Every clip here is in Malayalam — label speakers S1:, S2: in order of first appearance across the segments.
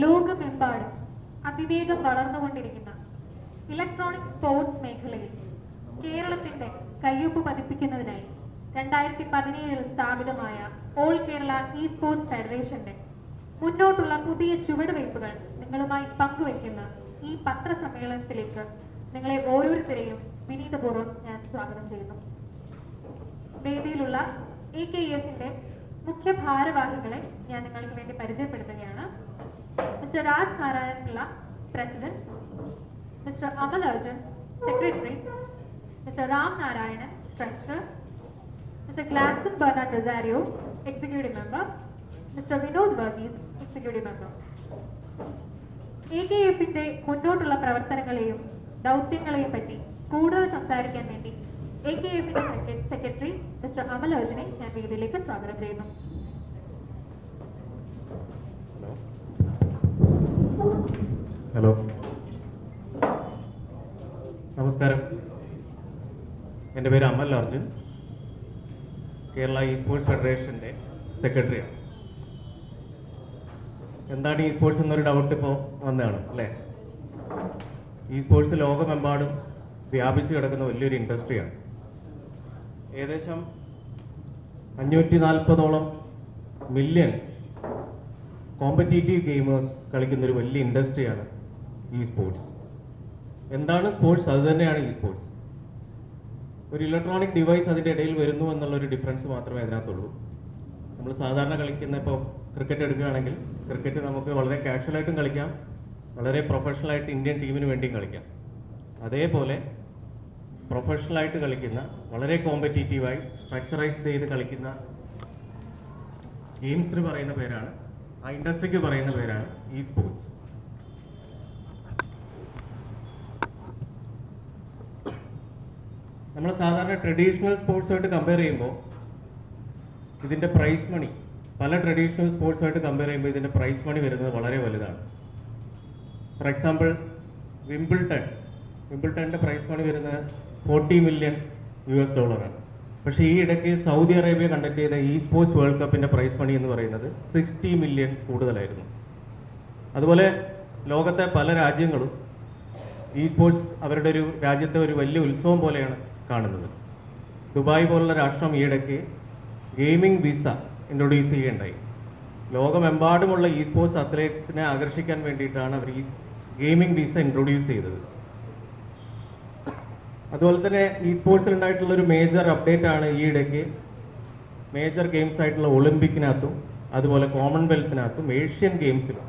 S1: ലോകമെമ്പാടും അതിവേഗം വളർന്നുകൊണ്ടിരിക്കുന്ന ഇലക്ട്രോണിക് സ്പോർട്സ് മേഖലയിൽ കേരളത്തിന്റെ കയ്യൊപ്പ് പതിപ്പിക്കുന്നതിനായി രണ്ടായിരത്തി പതിനേഴിൽ സ്ഥാപിതമായ ഓൾ കേരള ഇ സ്പോർട്സ് ഫെഡറേഷന്റെ മുന്നോട്ടുള്ള പുതിയ ചുവടുവയ്പ്പുകൾ നിങ്ങളുമായി പങ്കുവെക്കുന്ന ഈ പത്രസമ്മേളനത്തിലേക്ക് നിങ്ങളെ ഓരോരുത്തരെയും വിനീതപൂർവം ഞാൻ സ്വാഗതം ചെയ്യുന്നു. വേദിയിലുള്ള എ കെ എഫിന്റെ മുഖ്യ ഭാരവാഹികളെ ഞാൻ നിങ്ങൾക്ക് വേണ്ടി പരിചയപ്പെടുത്തുകയാണ്. Mister Raj Narayanan Pillai president. Mister Amal Arjun secretary. Mister Ram Narayanan treasurer. Mister Glanson Bernard Rosario executive member. Mister Vinod Varghese executive member. A K എഫിന്റെ മുന്നോട്ടുള്ള പ്രവർത്തനങ്ങളെയും ദൗത്യങ്ങളെയും പറ്റി കൂടുതൽ സംസാരിക്കാൻ വേണ്ടി എ കെ എഫിന്റെ സെക്രട്ടറി മിസ്റ്റർ അമൽ അർജുനെ ഞാൻ വേദിയിലേക്ക് സ്വാഗതം ചെയ്യുന്നു.
S2: ഹലോ. നമസ്കാരം. എന്റെ പേര് അമൽ അർജുൻ. കേരള ഇ സ്പോർട്സ് ഫെഡറേഷന്റെ സെക്രട്ടറിയാണ് എന്താണ് ഇ സ്പോർട്സ് എന്നൊരു ഡൗട്ട് ഇപ്പോൾ വന്നതാണ് അല്ലേ? ഇ സ്പോർട്സ് ലോകമെമ്പാടും വ്യാപിച്ചു കിടക്കുന്ന വലിയൊരു ഇൻഡസ്ട്രിയാണ് ഏകദേശം അഞ്ഞൂറ്റി നാൽപ്പതോളം മില്യൺ കോമ്പറ്റീറ്റീവ് ഗെയിമേഴ്സ് കളിക്കുന്ന ഒരു വലിയ ഇൻഡസ്ട്രിയാണ് ഇ സ്പോർട്സ് എന്താണ് സ്പോർട്സ് അത് തന്നെയാണ് ഇ സ്പോർട്സ് ഒരു ഇലക്ട്രോണിക് ഡിവൈസ് അതിന്റെ ഇടയിൽ വരുന്നു എന്നുള്ള ഒരു ഡിഫറൻസ് മാത്രമേ അതിനകത്തുള്ളൂ. നമ്മൾ സാധാരണ കളിക്കുന്ന ഇപ്പോൾ ക്രിക്കറ്റ് എടുക്കുകയാണെങ്കിൽ ക്രിക്കറ്റ് നമുക്ക് വളരെ കാഷ്വലായിട്ടും കളിക്കാം. വളരെ പ്രൊഫഷണലായിട്ട് ഇന്ത്യൻ ടീമിന് വേണ്ടിയും കളിക്കാം. അതേപോലെ പ്രൊഫഷണലായിട്ട് കളിക്കുന്ന വളരെ കോമ്പറ്റീറ്റീവായി സ്ട്രക്ചറൈസ് ചെയ്ത് കളിക്കുന്ന ഗെയിംസ് എന്ന് പറയുന്ന പേരാണ് ആ ഇൻഡസ്ട്രിക്ക് പറയുന്ന പേരാണ് ഇ സ്പോർട്സ് നമ്മൾ സാധാരണ ട്രഡീഷണൽ സ്പോർട്സുമായിട്ട് കമ്പയർ ചെയ്യുമ്പോൾ ഇതിന്റെ പ്രൈസ് മണി പല ട്രഡീഷണൽ സ്പോർട്സുമായിട്ട് കമ്പയർ ചെയ്യുമ്പോൾ ഇതിന്റെ പ്രൈസ് മണി വരുന്നത് വളരെ വലുതാണ്. ഫോർ എക്സാമ്പിൾ വിംബിൾട്ടൺ വിംബിൾട്ടണിന്റെ പ്രൈസ് മണി വരുന്നത് ഫോർട്ടി മില്യൺ യു എസ് ഡോളറാണ് പക്ഷേ ഈ ഇടയ്ക്ക് സൗദി അറേബ്യ കണ്ടക്ട് ചെയ്ത ഈ സ്പോർട്സ് വേൾഡ് കപ്പിന്റെ പ്രൈസ് മണി എന്ന് പറയുന്നത് സിക്സ്റ്റി മില്യൺ കൂടുതലായിരുന്നു. അതുപോലെ ലോകത്തെ പല രാജ്യങ്ങളും ഈ സ്പോർട്സ് അവരുടെ ഒരു രാജ്യത്തെ ഒരു വലിയ ഉത്സവം പോലെയാണ് കാണുന്നത്. ദുബായ് പോലുള്ള രാഷ്ട്രം ഈയിടയ്ക്ക് ഗെയിമിംഗ് വിസ ഇൻട്രൊഡ്യൂസ് ചെയ്യുകയുണ്ടായി. ലോകമെമ്പാടുമുള്ള ഇ സ്പോർട്സ് അത്ലറ്റ്സിനെ ആകർഷിക്കാൻ വേണ്ടിയിട്ടാണ് അവർ ഈ ഗെയിമിംഗ് വിസ ഇൻട്രൊഡ്യൂസ് ചെയ്തത്. അതുപോലെ തന്നെ ഇ സ്പോർട്സിൽ ഉണ്ടായിട്ടുള്ള ഒരു മേജർ അപ്ഡേറ്റ് ആണ് ഈ ഇടയ്ക്ക്. മേജർ ഗെയിംസ് ആയിട്ടുള്ള ഒളിമ്പിക്കിനകത്തും അതുപോലെ കോമൺവെൽത്തിനകത്തും ഏഷ്യൻ ഗെയിംസിലും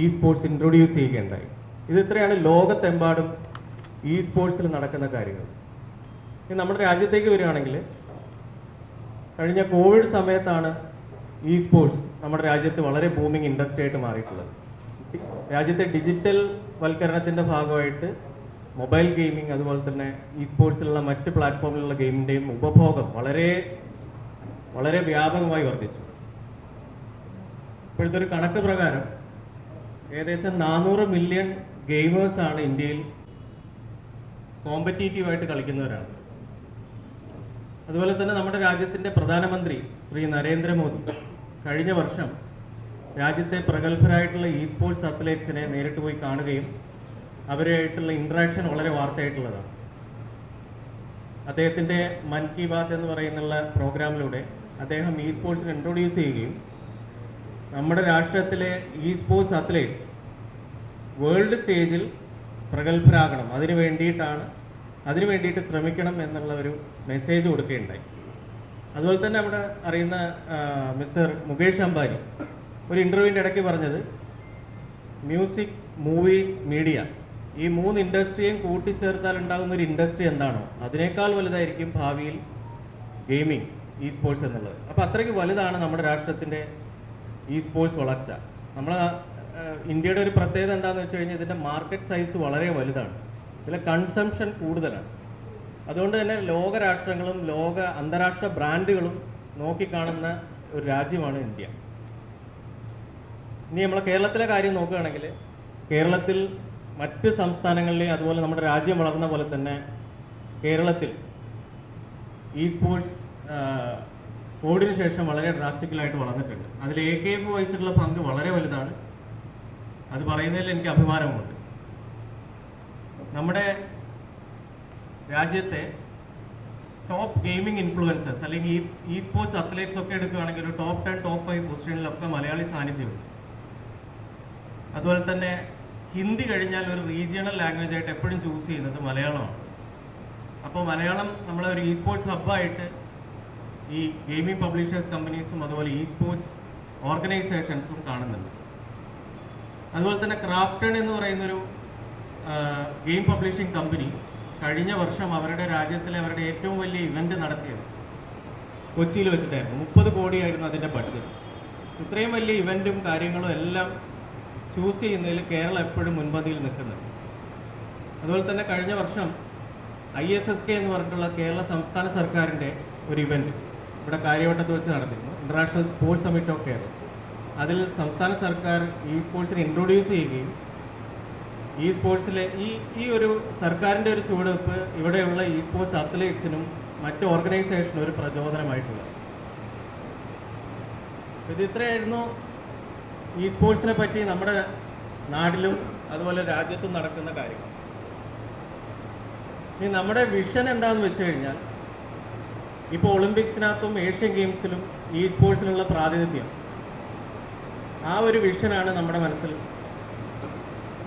S2: ഇ സ്പോർട്സ് ഇൻട്രൊഡ്യൂസ് ചെയ്യുകയുണ്ടായി. ഇത് ഇത്രയാണ് ലോകത്തെമ്പാടും ഇ സ്പോർട്സിൽ നടക്കുന്ന കാര്യങ്ങൾ. ഇനി നമ്മുടെ രാജ്യത്തേക്ക് വരികയാണെങ്കിൽ കഴിഞ്ഞ കോവിഡ് സമയത്താണ് ഇ സ്പോർട്സ് നമ്മുടെ രാജ്യത്ത് വളരെ ബൂമിങ് ഇൻഡസ്ട്രി ആയിട്ട് മാറിയിട്ടുള്ളത്. രാജ്യത്തെ ഡിജിറ്റൽ വൽക്കരണത്തിന്റെ ഭാഗമായിട്ട് മൊബൈൽ ഗെയിമിംഗ് അതുപോലെ തന്നെ ഇ സ്പോർട്സിലുള്ള മറ്റ് പ്ലാറ്റ്ഫോമിലുള്ള ഗെയിമിന്റെയും ഉപഭോഗം വളരെ വളരെ വ്യാപകമായി വർദ്ധിച്ചു. ഇപ്പോഴത്തെ ഒരു കണക്ക് പ്രകാരം ഏകദേശം നാനൂറ് മില്യൺ ഗെയിമേഴ്സാണ് ഇന്ത്യയിൽ കോമ്പറ്റീറ്റീവായിട്ട് കളിക്കുന്നവരാണ്. അതുപോലെ തന്നെ നമ്മുടെ രാജ്യത്തിന്റെ പ്രധാനമന്ത്രി ശ്രീ നരേന്ദ്രമോദി കഴിഞ്ഞ വർഷം രാജ്യത്തെ പ്രഗത്ഭരായിട്ടുള്ള ഇ സ്പോർട്സ് അത്ലറ്റ്സിനെ നേരിട്ട് പോയി കാണുകയും അവരുമായിട്ടുള്ള ഇൻട്രാക്ഷൻ വളരെ വാർത്തയായിട്ടുള്ളതാണ്. അദ്ദേഹത്തിന്റെ മൻ കി ബാത്ത് എന്ന് പറയുന്ന പ്രോഗ്രാമിലൂടെ അദ്ദേഹം ഇ സ്പോർട്സിന് ഇൻട്രൊഡ്യൂസ് ചെയ്യുകയും നമ്മുടെ രാഷ്ട്രത്തിലെ ഇ സ്പോർട്സ് അത്ലറ്റ്സ് വേൾഡ് സ്റ്റേജിൽ പ്രഗത്ഭരാകണം. അതിനു വേണ്ടിയിട്ടാണ് അതിനു വേണ്ടിയിട്ട് ശ്രമിക്കണം എന്നുള്ള ഒരു മെസ്സേജ് കൊടുക്കുകയുണ്ടായി. അതുപോലെ തന്നെ അവിടെ അറിയുന്ന മിസ്റ്റർ മുകേഷ് അംബാനി ഒരു ഇന്റർവ്യൂവിന്റെ ഇടയ്ക്ക് പറഞ്ഞത് മ്യൂസിക് മൂവീസ് മീഡിയ ഈ മൂന്ന് ഇൻഡസ്ട്രിയും കൂട്ടിച്ചേർത്താൽ ഉണ്ടാകുന്ന ഒരു ഇൻഡസ്ട്രി എന്താണോ അതിനേക്കാൾ വലുതായിരിക്കും ഭാവിയിൽ ഗെയിമിംഗ് ഇ സ്പോർട്സ് എന്നുള്ളത്. അപ്പോൾ അത്രയ്ക്ക് വലുതാണ് നമ്മുടെ രാഷ്ട്രത്തിന്റെ ഇ സ്പോർട്സ് വളർച്ച നമ്മൾ ഇന്ത്യയുടെ ഒരു പ്രത്യേകത എന്താണെന്ന് വെച്ച് കഴിഞ്ഞാൽ ഇതിന്റെ മാർക്കറ്റ് സൈസ് വളരെ വലുതാണ്. ഇതിലെ കൺസംഷൻ കൂടുതലാണ്. അതുകൊണ്ട് തന്നെ ലോക രാഷ്ട്രങ്ങളും ലോക അന്താരാഷ്ട്ര ബ്രാൻഡുകളും നോക്കിക്കാണുന്ന ഒരു രാജ്യമാണ് ഇന്ത്യ. ഇനി നമ്മൾ കേരളത്തിലെ കാര്യം നോക്കുകയാണെങ്കിൽ കേരളത്തിൽ മറ്റ് സംസ്ഥാനങ്ങളിലെയും അതുപോലെ നമ്മുടെ രാജ്യം വളർന്ന പോലെ തന്നെ കേരളത്തിൽ ഇ സ്പോർട്സ് കോവിഡിന് ശേഷം വളരെ ഡ്രാസ്റ്റിക്കലായിട്ട് വളർന്നിട്ടുണ്ട്. അതിൽ എ കെ എഫ് വഹിച്ചിട്ടുള്ള പങ്ക് വളരെ വലുതാണ്. അത് പറയുന്നതിൽ എനിക്ക് അഭിമാനമുണ്ട്. നമ്മുടെ രാജ്യത്തെ ടോപ്പ് ഗെയിമിംഗ് ഇൻഫ്ലുവൻസേഴ്സ് അല്ലെങ്കിൽ ഈ സ്പോർട്സ് അത്ലറ്റ്സ് ഒക്കെ എടുക്കുകയാണെങ്കിൽ ഒരു ടോപ്പ് ടെൻ ടോപ്പ് ഫൈവ് പൊസിഷനിലൊക്കെ മലയാളി സാന്നിധ്യമുണ്ട്. അതുപോലെ തന്നെ ഹിന്ദി കഴിഞ്ഞാൽ ഒരു റീജിയണൽ ലാംഗ്വേജ് ആയിട്ട് എപ്പോഴും ചൂസ് ചെയ്യുന്നത് മലയാളമാണ്. അപ്പോൾ മലയാളം നമ്മളെ ഒരു ഇ സ്പോർട്സ് ഹബ്ബായിട്ട് ഈ ഗെയിമിംഗ് പബ്ലിഷേഴ്സ് കമ്പനീസും അതുപോലെ ഇ സ്പോർട്സ് ഓർഗനൈസേഷൻസും കാണുന്നുണ്ട്. അതുപോലെ തന്നെ ക്രാഫ്റ്റൺ എന്ന് പറയുന്നൊരു ഗെയിം പബ്ലിഷിംഗ് കമ്പനി കഴിഞ്ഞ വർഷം അവരുടെ രാജ്യത്തിലെ അവരുടെ ഏറ്റവും വലിയ ഇവന്റ് നടത്തിയത് കൊച്ചിയിൽ വെച്ചിട്ടായിരുന്നു. മുപ്പത് കോടിയായിരുന്നു അതിന്റെ ബഡ്ജറ്റ് ഇത്രയും വലിയ ഇവന്റും കാര്യങ്ങളും എല്ലാം ചൂസ് ചെയ്യുന്നതിൽ കേരളം എപ്പോഴും മുൻപന്തിയിൽ നിൽക്കുന്നുണ്ട് അതുപോലെ തന്നെ കഴിഞ്ഞ വർഷം ഐ എസ് എസ് കെ എന്ന് പറഞ്ഞിട്ടുള്ള കേരള സംസ്ഥാന സർക്കാരിന്റെ ഒരു ഇവന്റ് ഇവിടെ കാര്യവട്ടത്ത് വെച്ച് നടന്നിരുന്നു international sports summit of Kerala അതിൽ സംസ്ഥാന സർക്കാർ ഈ സ്പോർട്സിനെ ഇൻട്രൊഡ്യൂസ് ചെയ്യുകയും ഈ സ്പോർട്സിലെ ഈ ഈ ഒരു സർക്കാരിന്റെ ഒരു ചുവടുവെപ്പ് ഇവിടെയുള്ള ഈ സ്പോർട്സ് അത്ലറ്റ്സിനും മറ്റ് ഓർഗനൈസേഷനും ഒരു പ്രചോദനമായിട്ടുള്ളത്. ഇത് ഇത്രയായിരുന്നു ഈ സ്പോർട്സിനെ പറ്റി നമ്മുടെ നാട്ടിലും അതുപോലെ രാജ്യത്തും നടക്കുന്ന കാര്യങ്ങൾ. ഇനി നമ്മുടെ വിഷൻ എന്താണെന്ന് വെച്ച് കഴിഞ്ഞാൽ ഇപ്പോൾ ഒളിമ്പിക്സിനകത്തും ഏഷ്യൻ ഗെയിംസിലും ഈ സ്പോർട്സിനുള്ള പ്രാതിനിധ്യം. ആ ഒരു വിഷനാണ് നമ്മുടെ മനസ്സിൽ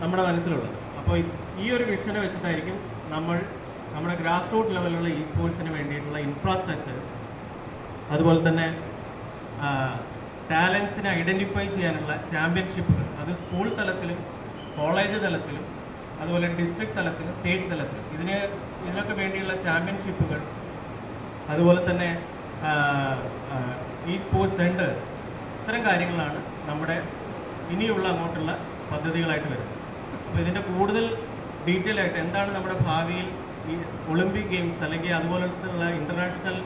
S2: നമ്മുടെ മനസ്സിലുള്ളത്. അപ്പോൾ ഈ ഒരു വിഷനെ വെച്ചിട്ടായിരിക്കും നമ്മൾ നമ്മുടെ ഗ്രാസ് റൂട്ട് ലെവലിലുള്ള ഈ സ്പോർട്സിന് വേണ്ടിയിട്ടുള്ള ഇൻഫ്രാസ്ട്രക്ചേഴ്സ് അതുപോലെ തന്നെ ടാലൻസിനെ ഐഡന്റിഫൈ ചെയ്യാനുള്ള ചാമ്പ്യൻഷിപ്പുകൾ. അത് സ്കൂൾ തലത്തിലും കോളേജ് തലത്തിലും അതുപോലെ ഡിസ്ട്രിക്ട് തലത്തിലും സ്റ്റേറ്റ് തലത്തിലും. ഇതിന് ഇതിനൊക്കെ വേണ്ടിയുള്ള ചാമ്പ്യൻഷിപ്പുകൾ അതുപോലെ തന്നെ ഈ സ്പോർട്സ് സെന്റേഴ്സ് ഇത്തരം കാര്യങ്ങളാണ് നമ്മുടെ ഇനിയുള്ള അങ്ങോട്ടുള്ള പദ്ധതികളായിട്ട് വരുന്നത്. അപ്പോൾ ഇതിന്റെ കൂടുതൽ ഡീറ്റെയിൽ ആയിട്ട് എന്താണ് നമ്മുടെ ഭാവിയിൽ ഈ ഒളിമ്പിക് ഗെയിംസ് അല്ലെങ്കിൽ അതുപോലത്തുള്ള ഇന്റർനാഷണൽ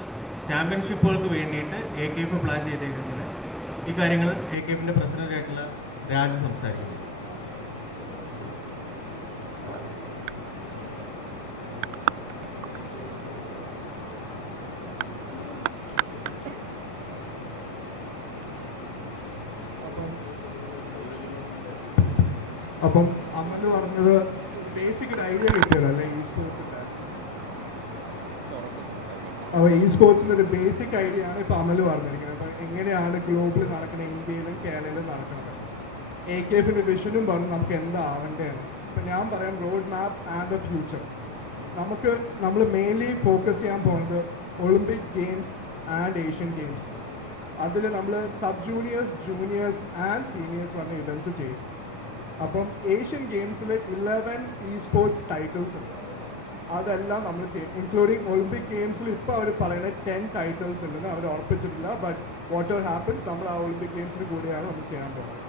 S2: ചാമ്പ്യൻഷിപ്പുകൾക്ക് വേണ്ടിയിട്ട് എ കെ എഫ് പ്ലാൻ ചെയ്തിരിക്കുന്നത് ഈ കാര്യങ്ങൾ എ കെ എഫിന്റെ പ്രസിഡന്റായിട്ടുള്ള രാജു സംസാരിക്കുന്നു.
S3: അപ്പം അപ്പം അമ്മന്ന് പറഞ്ഞത് ബേസിക് ഒരു ഐഡിയ കിട്ടിയതല്ലേ അല്ലേ? ഈ സ്പോർട്സിന്റെ അപ്പോൾ ഈ സ്പോർട്സിന്റെ ഒരു ബേസിക് ഐഡിയ ആണ് ഇപ്പോൾ അമൽ പറഞ്ഞിരിക്കുന്നത്. എങ്ങനെയാണ് ഗ്ലോബിൽ നടക്കുന്നത് ഇന്ത്യയിലും കേരളയിലും നടക്കുന്നത് എ കെ എഫിന്റെ വിഷനും പറഞ്ഞു നമുക്ക് എന്താവേണ്ടതാണ് ഇപ്പം ഞാൻ പറയാം road map and the future നമുക്ക് നമ്മൾ മെയിൻലി ഫോക്കസ് ചെയ്യാൻ പോകുന്നത് Olympic games and Asian games അതിൽ നമ്മൾ sub juniors juniors and seniors പറഞ്ഞ ഇവൻസ് ചെയ്യും. അപ്പം ഏഷ്യൻ ഗെയിംസിൽ ഇലവൻ ഇ സ്പോർട്സ് ടൈറ്റിൽസ് ഉണ്ട്. അതെല്ലാം നമ്മൾ ചെയ്യും. ഇൻക്ലൂഡിങ് ഒളിമ്പിക് ഗെയിംസിൽ ഇപ്പോൾ അവർ പറയുന്നത് ടെൻ ടൈറ്റിൽസ് ഉണ്ടെന്ന് അവർ ഉറപ്പിച്ചിട്ടില്ല. ബട്ട് വാട്ട് എവർ ഹാപ്പൻസ് നമ്മൾ ആ ഒളിമ്പിക് ഗെയിംസിന് കൂടിയാണ് നമ്മൾ ചെയ്യാൻ പോകുന്നത്.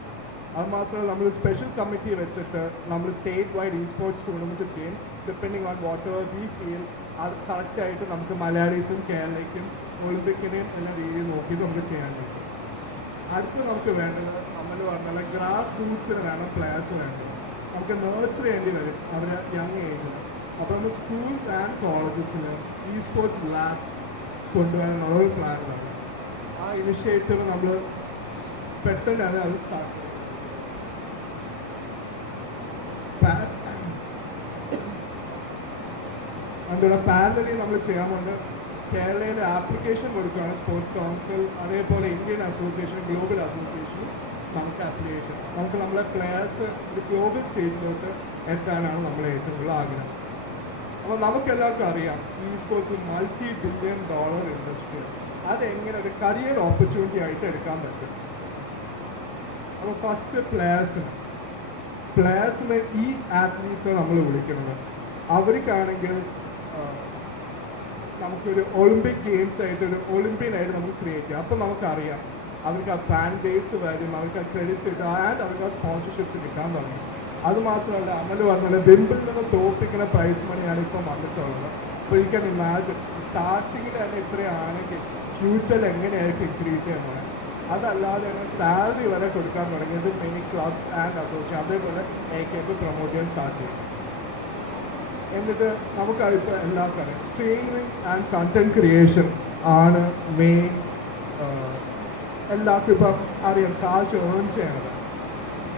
S3: അത് മാത്രമല്ല നമ്മൾ സ്പെഷ്യൽ കമ്മിറ്റി വെച്ചിട്ട് നമ്മൾ state wide esports tournaments ചെയ്യും. Depending on whatever we feel അത് കറക്റ്റായിട്ട് നമുക്ക് മലയാളീസും കേരളയ്ക്കും ഒളിമ്പിക്കിനെയും എല്ലാം രീതിയിൽ നോക്കിയിട്ട് നമുക്ക് ചെയ്യാൻ പറ്റും. അടുത്ത് നമുക്ക് വേണ്ടത് നമ്മൾ പറഞ്ഞാൽ ഗ്രാസ് റൂട്ട്സിന് വേണം പ്ലേയേഴ്സ് വേണ്ടത്. നമുക്ക് നേഴ്സ് വേണ്ടി വരും അവർ യങ് ഏജിൽ അപ്പോൾ നമ്മൾ സ്കൂൾസ് ആൻഡ് കോളേജസിൽ ഇ സ്പോർട്സ് ലാബ്സ് കൊണ്ടുവരാനുള്ള ഒരു പ്ലാനാണ് ആ ഇനിഷ്യേറ്റീവ് നമ്മൾ പെട്ടെന്ന് അത് സ്റ്റാർട്ട് അതുപോലെ പാരലലി നമ്മൾ ചെയ്യാൻ പോകുന്നത് കേരളയിൽ ആപ്ലിക്കേഷൻ കൊടുക്കുകയാണ് സ്പോർട്സ് കൗൺസിൽ അതേപോലെ ഇന്ത്യൻ അസോസിയേഷൻ ഗ്ലോബൽ അസോസിയേഷൻ നമുക്ക് അപ്ലിക്കേഷൻ നമുക്ക് നമ്മളെ പ്ലെയേഴ്സ് ഒരു ഗ്ലോബൽ സ്റ്റേജിലോട്ട് എത്താനാണ് നമ്മൾ ഏറ്റവും കൂടുതൽ ആഗ്രഹം. അപ്പോൾ നമുക്കെല്ലാവർക്കും അറിയാം ഈ sports multi billion dollar industry അതെങ്ങനെ ഒരു കരിയർ ഓപ്പർച്യൂണിറ്റി ആയിട്ട് എടുക്കാൻ പറ്റും? അപ്പോൾ ഫസ്റ്റ് പ്ലെയേഴ്സിന് പ്ലെയേഴ്സിനെ ഈ ആത്ലീറ്റ്സ് നമ്മൾ വിളിക്കുന്നത്. അവർക്കാണെങ്കിൽ നമുക്കൊരു ഒളിമ്പിക് ഗെയിംസ് ആയിട്ട് ഒരു ഒളിമ്പിയൻ ആയിട്ട് നമുക്ക് ക്രിയേറ്റ് ചെയ്യാം. അപ്പോൾ നമുക്കറിയാം അവർക്ക് ആ ഫാൻ ബേസ് വരും അവർക്ക് ആ ക്രെഡിറ്റ് കിട്ടും ആൻഡ് അവർക്ക് ആ സ്പോൺസർഷിപ്സ് കിട്ടാൻ തുടങ്ങി. അതുമാത്രമല്ല അമൽ പറഞ്ഞത് ബെമ്പിൽ നിന്ന് തോപ്പിക്കുന്ന പ്രൈസ് മണിയാണ് ഇപ്പം വന്നിട്ടുള്ളത്. അപ്പോൾ യു ക്യാൻ ഇമാജിൻ സ്റ്റാർട്ടിങ്ങിൽ തന്നെ ഇത്രയാണെങ്കിൽ ഫ്യൂച്ചറിൽ എങ്ങനെയായിരിക്കും ഇൻക്രീസ് ചെയ്യുന്നത്? അതല്ലാതെ തന്നെ സാലറി വരെ കൊടുക്കാൻ തുടങ്ങിയത് മെനി ക്ലബ്സ് ആൻഡ് അസോസിയേഷൻ അതേപോലെ എ കെ പ്രൊമോട്ട് ചെയ്യാൻ സ്റ്റാർട്ട് ചെയ്യും എന്നിട്ട് നമുക്ക് ഇപ്പോൾ എല്ലാവർക്കും സ്ട്രീമിംഗ് ആൻഡ് കണ്ടന്റ് ക്രിയേഷൻ ആണ് മെയിൻ എല്ലാവർക്കും ഇപ്പം അറിയാം കാശ് ഏൺ ചെയ്യണത്.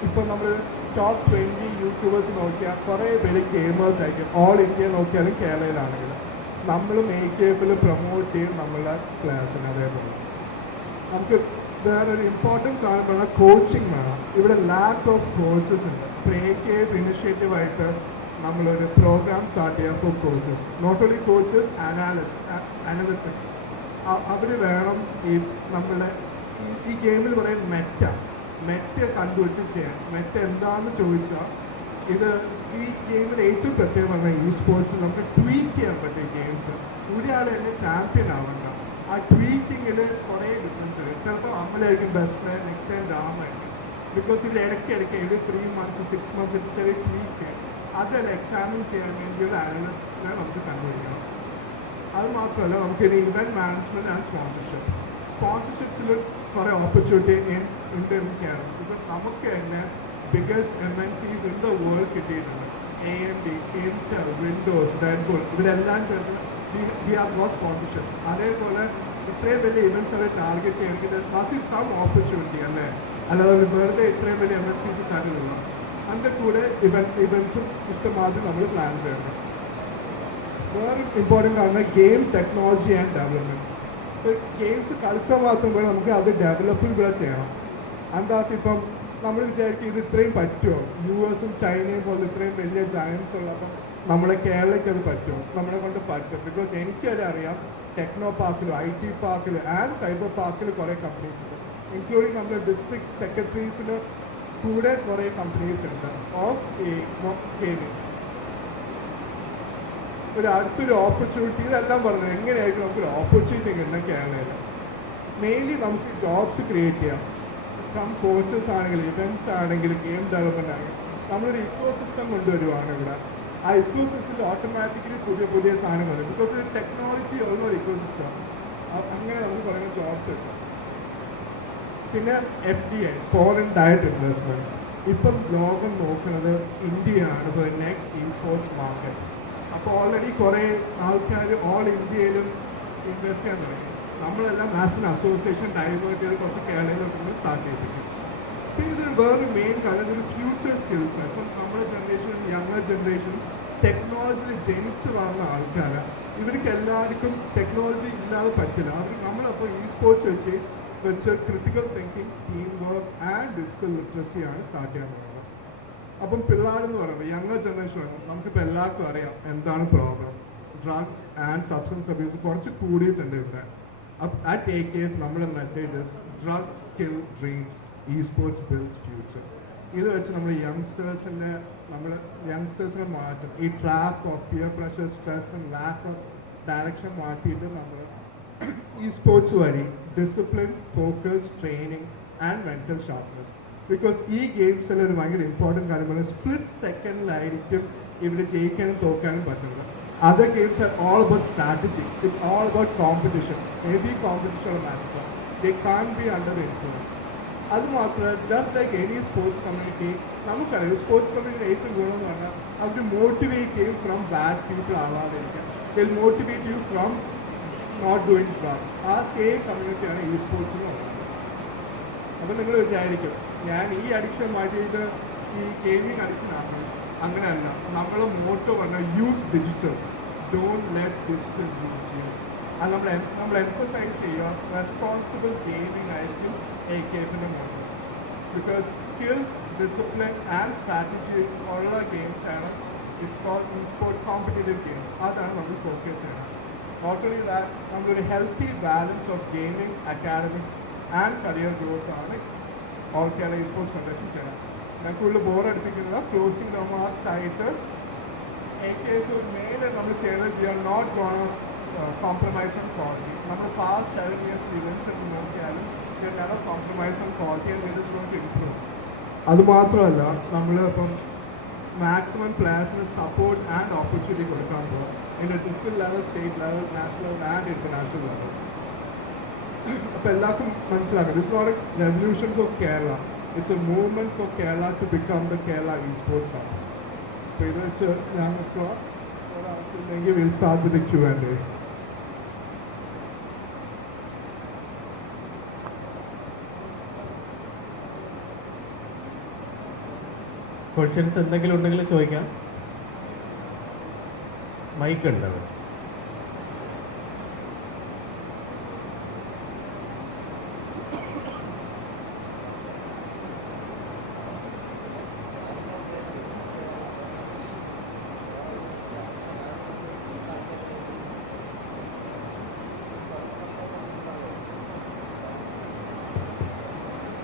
S3: ഇപ്പം നമ്മൾ ടോപ്പ് ട്വന്റി യൂട്യൂബേഴ്സ് നോക്കിയാൽ കുറേ പേര് ഗെയിമേഴ്സ് ആയിരിക്കും. ഓൾ ഇന്ത്യ നോക്കിയാലും കേരളയിലാണെങ്കിലും നമ്മളും മേക്കപ്പിൽ പ്രൊമോട്ട് ചെയ്യും നമ്മളുടെ ക്ലാസ്സിന് അതേപോലെ. നമുക്ക് വേറൊരു ഇമ്പോർട്ടൻസ് ആണ് പറഞ്ഞാൽ കോച്ചിങ് വേണം. ഇവിടെ ലാക്ക് ഓഫ് കോച്ചസ് ഉണ്ട്. പ്രേക്കേവ് ഇനിഷ്യേറ്റീവായിട്ട് നമ്മളൊരു പ്രോഗ്രാം സ്റ്റാർട്ട് ചെയ്യാം for coaches not only coaches analytics analytics അവർ വേണം ഈ നമ്മളുടെ ഈ- ഗെയിമിൽ പറയും മെറ്റ മെറ്റ കണ്ടുപിടിച്ച് ചെയ്യാൻ. മെറ്റ എന്താണെന്ന് ചോദിച്ചാൽ ഇത് ഈ ഗെയിമിൽ ഏറ്റവും പ്രത്യേകം പറഞ്ഞാൽ ഈ സ്പോർട്സിൽ നമുക്ക് ട്വീറ്റ് ചെയ്യാൻ പറ്റിയ ഗെയിംസ് ഒരാൾ തന്നെ ചാമ്പ്യൻ ആവണ്ട. ആ ട്വീറ്റിങ്ങിൽ കുറേ ഡിഫറൻസ് വരും. ചിലപ്പോൾ അമ്മലായിരിക്കും ബെസ്റ്റ് പ്ലെയർ നെക്സ്റ്റ് ടൈം രാമായിരിക്കും ബിക്കോസ് ഇതിൽ ഇടയ്ക്ക് ഇടയ്ക്ക് ഒരു ത്രീ മന്ത്സ് സിക്സ് മന്ത്സ് ചെറിയ ട്വീറ്റ് ചെയ്യും. അതെല്ലാം എക്സാമിൻ ചെയ്യാൻ വേണ്ടിയുള്ള അനലിറ്റിക്സിനെ നമുക്ക് കണ്ടുപിടിക്കണം. അത് മാത്രമല്ല നമുക്ക് ഇനി ഇവന്റ് മാനേജ്മെന്റ് ആൻഡ് സ്പോൺസർഷിപ്പ് സ്പോൺസർഷിപ്സിൽ കുറേ opportunity in Indian Keralam because നമുക്ക് തന്നെ biggest M N Cs in the world കിട്ടിയിട്ടുണ്ട്. A M D Intel Windows Red Bull ഇവരെല്ലാം ചേർത്ത് വി ഹാവ് ഗോട്ട് സ്പോൺസർഷിപ്പ് അതേപോലെ ഇത്രയും വലിയ ഇവൻസ് അവരെ ടാർഗറ്റ് ചെയ്യണമെങ്കിൽ മസ്റ്റ് ബി സം ഓപ്പർച്യൂണിറ്റി അല്ലേ? അല്ലാതെ വെറുതെ ഇത്രയും വലിയ എം എൻ സീസ് തരുന്നില്ല അതിന്റെ കൂടെ ഇവൻ ഇവൻസും ഇഷ്ടമാതിരി നമ്മൾ പ്ലാൻ ചെയ്യണം വേറെ ഇമ്പോർട്ടന്റ് ആണ് game technology and development games കളിച്ചാൽ മാത്രം നമുക്ക് അത് ഡെവലപ്പ് ഇവിടെ ചെയ്യണം. അതിനകത്ത് ഇപ്പം നമ്മൾ വിചാരിക്കും ഇത് ഇത്രയും പറ്റുമോ? യു എസും ചൈനയും പോലെ ഇത്രയും വലിയ ജയൻസ് ഉള്ളപ്പോൾ നമ്മളെ കേരളയ്ക്ക് അത് പറ്റുമോ? നമ്മളെ കൊണ്ട് പറ്റും. ബിക്കോസ് എനിക്കത് അറിയാം ടെക്നോ പാർക്കിൽ ഐ ടി പാർക്കിൽ ആൻഡ് സൈബർ പാർക്കിൽ കുറേ കമ്പനീസ് ഉണ്ട്. ഇൻക്ലൂഡിങ് നമ്മുടെ ഡിസ്ട്രിക്ട് സെക്രട്ടറീസിൽ കൂടെ കുറേ കമ്പനീസ് ഉണ്ട്. ഓഫ് ഗെയിമിംഗ് ഒരു അടുത്തൊരു ഓപ്പർച്യൂണിറ്റി ഇതെല്ലാം പറഞ്ഞു എങ്ങനെയായിരിക്കും നമുക്കൊരു ഓപ്പർച്യൂണിറ്റി കിട്ടുന്ന കേരളയിൽ? മെയിൻലി നമുക്ക് ജോബ്സ് ക്രിയേറ്റ് ചെയ്യാം. ഫ്രം കോച്ചസ് ആണെങ്കിലും ഇവന്റ്സ് ആണെങ്കിലും ഗെയിം ഡെവലപ്മെന്റ് ആണെങ്കിലും നമ്മളൊരു ഇക്കോ സിസ്റ്റം കൊണ്ടുവരുവാണ് ഇവിടെ. ആ ഇക്കോ സിസ്റ്റത്തിൽ ഓട്ടോമാറ്റിക്കലി പുതിയ പുതിയ സാധനങ്ങൾ വരും. ബിക്കോസ് ഒരു ടെക്നോളജി ഉള്ള ഒരു ഇക്കോ സിസ്റ്റം അങ്ങനെ നമുക്ക് കുറേ ജോബ്സ് കിട്ടും പിന്നെ F D I foreign direct investments ഇപ്പം ലോകം നോക്കുന്നത് ഇന്ത്യയാണ് നെക്സ്റ്റ് ഈ സ്പോർട്സ് മാർക്കറ്റ് അപ്പോൾ ഓൾറെഡി കുറേ ആൾക്കാർ ഓൾ ഇന്ത്യയിലും ഇൻവെസ്റ്റ് ചെയ്യാൻ തുടങ്ങി. നമ്മളെല്ലാം നാഷണൽ അസോസിയേഷൻ ഡൈവേർട്ട് കുറച്ച് കുറച്ച് നമ്മൾ സ്റ്റാർട്ട് ചെയ്തിട്ടുണ്ട്. പിന്നെ ഇതൊരു വേറൊരു മെയിൻ കാര്യം ഇതൊരു ഫ്യൂച്ചർ സ്കിൽസ് ഇപ്പം നമ്മുടെ ജനറേഷൻ യങ്ങർ ജനറേഷൻ ടെക്നോളജിയിൽ ജനിച്ചു വളർന്ന ആൾക്കാരാണ് ഇവർക്ക് എല്ലാവർക്കും ടെക്നോളജി ഇല്ലാതെ പറ്റില്ല. അവർ നമ്മളപ്പോൾ ഈ സ്പോർട്സ് വെച്ച് വെച്ച് critical thinking team work and digital ലിറ്ററസിയാണ് start ചെയ്യാൻ പോകുന്നത്. അപ്പം പിള്ളേരെന്ന് പറയുമ്പോൾ യങ്ങർ ജനറേഷൻ നമുക്കിപ്പോൾ എല്ലാവർക്കും അറിയാം എന്താണ് problem drugs and substance abuse കുറച്ച് കൂടിയിട്ടുണ്ട് ഇവിടെ. ടേക്ക് കേസ് നമ്മുടെ messages drugs kill dreams esports builds future ഇത് വെച്ച് നമ്മൾ യങ്സ്റ്റേഴ്സിനെ നമ്മൾ യങ്സ്റ്റേഴ്സിനെ മാറ്റും. ഈ trap of peer pressure stress lack of direction മാറ്റിയിട്ട് നമ്മൾ ഈ സ്പോർട്സ് വഴി discipline focus training and mental sharpness because ഈ ഗെയിംസിൽ ഒരു ഭയങ്കര ഇമ്പോർട്ടന്റ് കാര്യമാണ്. സ്പ്ലിറ്റ് സെക്കൻഡിലായിരിക്കും ഇവിടെ ജയിക്കാനും തോക്കാനും പറ്റുന്നത്. Other games are all about strategy it's all about competition. Heavy competition matches they can't be under influence. അത് just like any sports community നമുക്കറിയാം സ്പോർട്സ് കമ്മ്യൂണിറ്റി ഏറ്റവും ഗുണം എന്ന് പറഞ്ഞാൽ അവർ മോട്ടിവേറ്റ് ചെയ്യും from bad people ആവാതിരിക്കാൻ. They'll motivate you from not doing drugs ആ സെയിം കമ്മ്യൂണിറ്റിയാണ് ഈ സ്പോർട്സ് എന്ന് പറയുന്നത്. അപ്പം നിങ്ങൾ വിചാരിക്കും ഞാൻ ഈ അഡിക്ഷൻ മാറ്റിയിട്ട് ഈ ഗെയിമിങ് അഡിക്ഷൻ ആക്കണം അങ്ങനെയല്ല. നമ്മളെ മോട്ടോ പറഞ്ഞാൽ use digital don't let digital use you അത് നമ്മൾ നമ്മൾ എംഫസൈസ് ചെയ്യുക റെസ്പോൺസിബിൾ ഗെയിമിംഗ് ആയിരിക്കും എ കെ എഫിന്റെ motto because skills discipline and strategy ഉള്ള ഗെയിംസ് ആണ്. It's called in sport competitive games അതാണ് നമ്മൾ ഫോക്കസ് ചെയ്യുന്നത്. നോട്ട് ദാറ്റ് നമ്മളൊരു healthy balance of gaming academics and career growth ആണ്. ഓൾ കേരള സ്പോർട്സ് ഫെഡറേഷൻ ചെയ്യണം കൂടുതൽ ബോർ അടുപ്പിക്കുന്നത് ക്ലോസിംഗ് റിമാർക്സ് ആയിട്ട് കെ എഫ് മെയിൻ നമ്മൾ ചെയ്യുന്നത് we are not gonna compromise on quality നമ്മൾ പാസ്റ്റ് സെവൻ ഇയേഴ്സ് ഡിവൻസ് ഒക്കെ നോക്കിയാലും we are never compromise on quality and it is gonna improve അതുമാത്രമല്ല നമ്മൾ ഇപ്പം മാക്സിമം പ്ലേയേഴ്സിന് സപ്പോർട്ട് ആൻഡ് ഓപ്പർച്യൂണിറ്റി കൊടുക്കാൻ പോകും in district level state level national level and international level അപ്പോൾ എല്ലാവർക്കും മനസ്സിലാക്കാം it's not a revolution for Kerala it's a movement for Kerala to become the Kerala esports ആണ് അപ്പോൾ ഇത് വെച്ച് ഞങ്ങൾക്ക് ഒരാൾക്കില്ലെങ്കിൽ will start with Q and A
S2: questions എന്തെങ്കിലും ഉണ്ടെങ്കിൽ ചോദിക്കാം. മൈക്ക് ഉണ്ട്?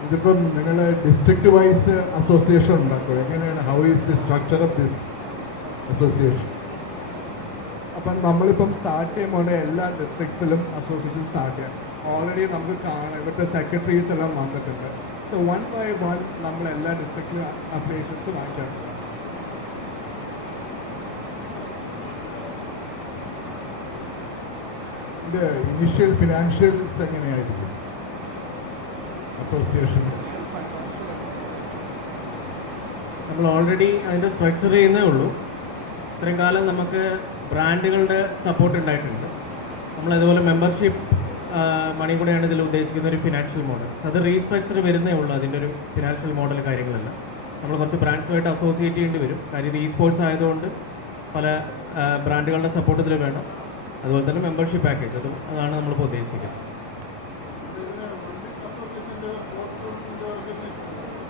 S4: ഇതിപ്പം നിങ്ങൾ ഡിസ്ട്രിക്ട് വൈസ് അസോസിയേഷൻ ഉണ്ടാക്കുക എങ്ങനെയാണ്? How is the structure of this association
S3: അപ്പം നമ്മളിപ്പം സ്റ്റാർട്ട് ചെയ്യുമ്പോൾ എല്ലാ ഡിസ്ട്രിക്ട്സിലും അസോസിയേഷൻ സ്റ്റാർട്ട് ചെയ്യാം. ഓൾറെഡി നമുക്ക് കാണാം. ഇവിടുത്തെ സെക്രട്ടറീസ് എല്ലാം വന്നിട്ടുണ്ട്. സോ വൺ ബൈ വൺ നമ്മൾ എല്ലാ ഡിസ്ട്രിക്റ്റിലും അപ്ലിക്കേഷൻസ് വാങ്ങിക്കാം
S4: ഇതിന്റെ ഇനിഷ്യൽ ഫിനാൻഷ്യൽസ് എങ്ങനെയായിരിക്കും? അസോസിയേഷൻ
S2: നമ്മൾ ഓൾറെഡി അതിന്റെ സ്ട്രക്ചർ ചെയ്യുന്നേ ഉള്ളൂ. ഇത്രയും കാലം നമുക്ക് ബ്രാൻഡുകളുടെ സപ്പോർട്ട് ഉണ്ടായിട്ടുണ്ട്. നമ്മൾ അതുപോലെ മെമ്പർഷിപ്പ് മണി കൂടെയാണ് ഇതിൽ ഉദ്ദേശിക്കുന്ന ഒരു ഫിനാൻഷ്യൽ മോഡൽ അത് റീസ്ട്രക്ചർ വരുന്നേ ഉള്ളൂ അതിന്റെ ഒരു ഫിനാൻഷ്യൽ മോഡൽ കാര്യങ്ങളെല്ലാം. നമ്മൾ കുറച്ച് ബ്രാൻഡ്സുമായിട്ട് അസോസിയേറ്റ് ചെയ്യേണ്ടി വരും. കാര്യം ഇത് ഇ സ്പോർട്സ് ആയതുകൊണ്ട് പല ബ്രാൻഡുകളുടെ സപ്പോർട്ട് ഇതിൽ വേണം. അതുപോലെ തന്നെ മെമ്പർഷിപ്പ് പാക്കേജ് അതും അതാണ് നമ്മളിപ്പോൾ ഉദ്ദേശിക്കുന്നത്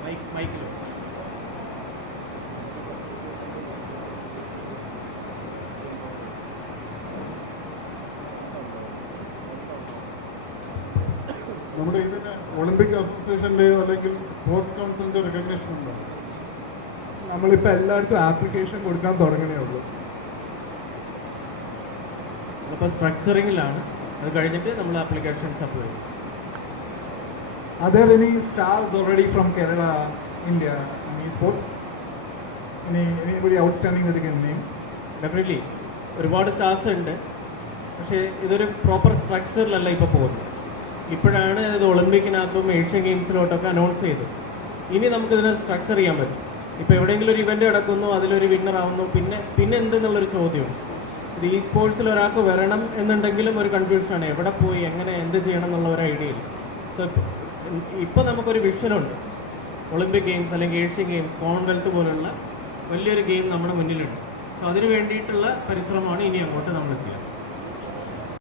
S2: മൈക്ക് മൈക്കിലോ
S4: നമ്മുടെ ഇതിന് ഒളിമ്പിക് അസോസിയേഷന്റെയോ അല്ലെങ്കിൽ സ്പോർട്സ് കൗൺസിലിന്റെ റെക്കഗ്നേഷൻ ഉണ്ടോ?
S3: നമ്മളിപ്പോൾ എല്ലായിടത്തും ആപ്ലിക്കേഷൻ കൊടുക്കാൻ തുടങ്ങണേ ഉള്ളൂ.
S2: അപ്പോൾ സ്ട്രക്ചറിങ്ങിലാണ് അത് കഴിഞ്ഞിട്ട് നമ്മൾ ആപ്ലിക്കേഷൻ സപ്ലൈ ചെയ്യും
S5: other any stars already from Kerala India India, sports esports? Any anybody outstanding that you can name?
S2: Definitely ഒരുപാട് സ്റ്റാർസ് ഉണ്ട്. പക്ഷേ ഇതൊരു പ്രോപ്പർ സ്ട്രക്ചറിലല്ല ഇപ്പോൾ പോകുന്നത്. ഇപ്പോഴാണ് ഇത് ഒളിമ്പിക്കിനകത്തും ഏഷ്യൻ ഗെയിംസിലോട്ടൊക്കെ അനൗൺസ് ചെയ്തത്. ഇനി നമുക്ക് ഇതിനെ സ്ട്രക്ചർ ചെയ്യാൻ പറ്റും. ഇപ്പോൾ എവിടെയെങ്കിലും ഒരു ഇവന്റ് നടക്കുന്നു അതിലൊരു വിന്നർ ആവുന്നു. പിന്നെ പിന്നെ എന്തെന്നുള്ളൊരു ചോദ്യമുണ്ട്. ഇത് ഈ സ്പോർട്സിൽ ഒരാൾക്ക് വരണം എന്നുണ്ടെങ്കിലും ഒരു കൺഫ്യൂഷനാണ് എവിടെ പോയി എങ്ങനെ എന്ത് ചെയ്യണം എന്നുള്ള ഒരു ഐഡിയ ഇല്ല. സോ ഇപ്പോൾ നമുക്കൊരു വിഷനുണ്ട് ഒളിമ്പിക് ഗെയിംസ് അല്ലെങ്കിൽ ഏഷ്യൻ ഗെയിംസ് കോമൺവെൽത്ത് പോലുള്ള വലിയൊരു ഗെയിം നമ്മുടെ മുന്നിലുണ്ട്. സോ അതിന് വേണ്ടിയിട്ടുള്ള പരിശ്രമമാണ് ഇനി അങ്ങോട്ട് നമ്മൾ ചെയ്യുക